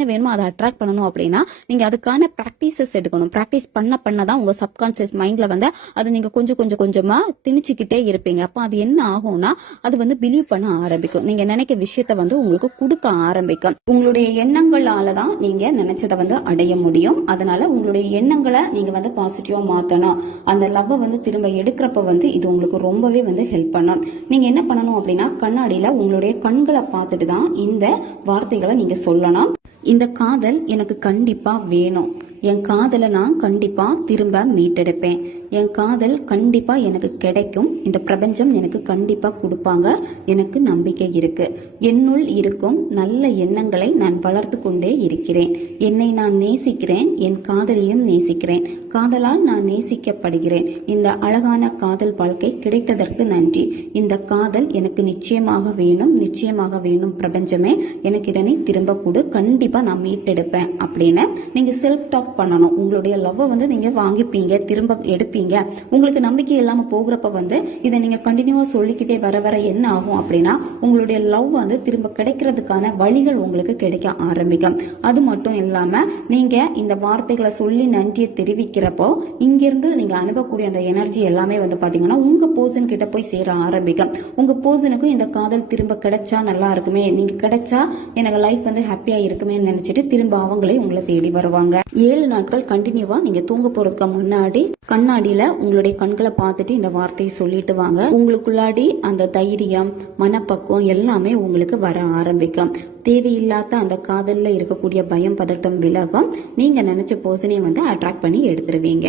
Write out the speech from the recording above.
என்ன வேணுமோ அதை அட்ராக்ட் பண்ணணும் அப்படின்னா நீங்க அதுக்கான ப்ராக்டிசஸ் எடுக்கணும். ப்ராக்டிஸ் பண்ண தான் உங்க சப்கான்சியஸ் மைண்ட்ல அதை நீங்க கொஞ்சமா திணிச்சுக்கிட்டே இருப்பீங்க. அப்ப அது என்ன ஆகும்னா அது பிலீவ் பண்ண ஆரம்பிக்கும். நீங்க நினைக்க விஷயத்த உங்களுக்கு கொடுக்க ஆரம்பிக்கும். உங்களுடைய எண்ணங்களால தான் நீங்க நினைச்சதை அடைய முடியும். அதனால உங்களுடைய எண்ணங்களை நீங்க பாசிட்டிவா மாத்தணும். அந்த லவ் திரும்ப எடுக்கிறப்ப இது உங்களுக்கு ரொம்பவே ஹெல்ப் பண்ணும். நீங்க என்ன பண்ணணும் அப்படின்னா கண்ணாடியில உங்களுடைய கண்களை பார்த்துட்டு தான் இந்த வார்த்தைகளை நீங்க சொல்லணும். இந்த காதல் எனக்கு கண்டிப்பா வேணும். என் காதலை நான் கண்டிப்பா திரும்ப மீட்டெடுப்பேன். என் காதல் கண்டிப்பா எனக்கு கிடைக்கும். இந்த பிரபஞ்சம் எனக்கு கண்டிப்பா கொடுப்பாங்க. எனக்கு நம்பிக்கை இருக்கு. என்னுள் இருக்கும் நல்ல எண்ணங்களை நான் வளர்த்து கொண்டே இருக்கிறேன். என்னை நான் நேசிக்கிறேன். என் காதலையும் நேசிக்கிறேன். காதலால் நான் நேசிக்கப்படுகிறேன். இந்த அழகான காதல் வாழ்க்கை கிடைத்ததற்கு நன்றி. இந்த காதல் எனக்கு நிச்சயமாக வேணும் பிரபஞ்சமே. எனக்கு இதனை திரும்ப கொடு. கண்டிப்பா நான் மீட்டெடுப்பேன் அப்படின்னு நீங்க செல்ஃப் டாக் பண்ணணும். உங்களுடைய லவ் நீங்க வாங்கிப்பீங்க, திரும்ப எடுப்பீங்க. உங்களுக்கு நம்பிக்கை இல்லாம போகிறப்ப இதை நீங்க கண்டினியூவா சொல்லிக்கிட்டே வர என்ன ஆகும் அப்படின்னா உங்களுடைய லவ் திரும்ப கிடைக்கிறதுக்கான வழிகள் உங்களுக்கு கிடைக்க ஆரம்பிக்கும். அது மட்டும் இல்லாம நீங்க இந்த வார்த்தைகளை சொல்லி நன்றியை தெரிவிக்கிறப்போ இங்கிருந்து நீங்க அனுப்பக்கூடிய அந்த எனர்ஜி எல்லாமே பாத்தீங்கன்னா உங்க பர்சன் கிட்ட போய் சேர ஆரம்பிக்கும். உங்க பர்சனுக்கும் இந்த காதல் திரும்ப கிடைச்சா நல்லா இருக்குமே, நீங்க கிடைச்சா எனக்கு லைஃப் ஹாப்பியா இருக்குமே நினைச்சிட்டு திரும்ப அவங்களே உங்களை தேடி வருவாங்க. 7 நாட்கள் கண்டினியூவா நீங்க தூங்க போறதுக்கு முன்னாடி கண்ணாடியில உங்களுடைய கண்களை பார்த்துட்டு இந்த வார்த்தையை சொல்லிட்டு வாங்க. உங்களுக்குள்ளாடி அந்த தைரியம், மனப்பக்குவம் எல்லாமே உங்களுக்கு வர ஆரம்பிக்கும். தேவையில்லாத அந்த காதல்ல இருக்கக்கூடிய பயம், பதட்டம் விலகும். நீங்க நினைச்ச பர்சனை அட்ராக்ட் பண்ணி எடுத்துருவீங்க.